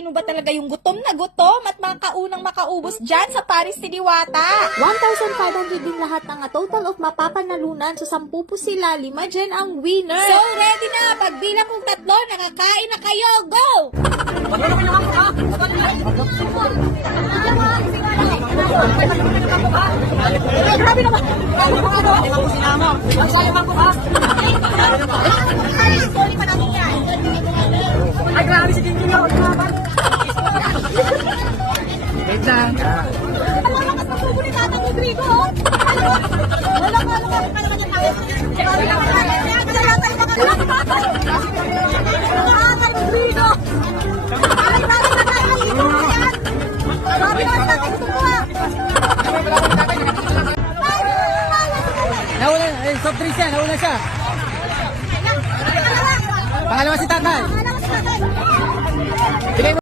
Sino ba talaga yung gutom na gutom at makaunang makaubos dyan sa Paris ni Diwata? 1,500 din lahat ng total of mapapanalunan. So 10 po sila, 5 dyan ang winner. So, ready na! Pagbilang kong 3, nakakain na kayo! Go! Grabe naman! Ay, grabe si Jingjing ako. Wait lang. Alam mo, mas masubo ni Tatang Rodrigo. Wala ka naman yung tayo. Grabe naman tayo. Salatay na ka lang. Tatang Rodrigo. Ay, grabe na tayo. Grabe naman tayo. Gusto mo ah. Nauna, soft drinks yan. Nauna siya. Pangalawa si Tatay. Pangalawa si Tatay. Bigay mo.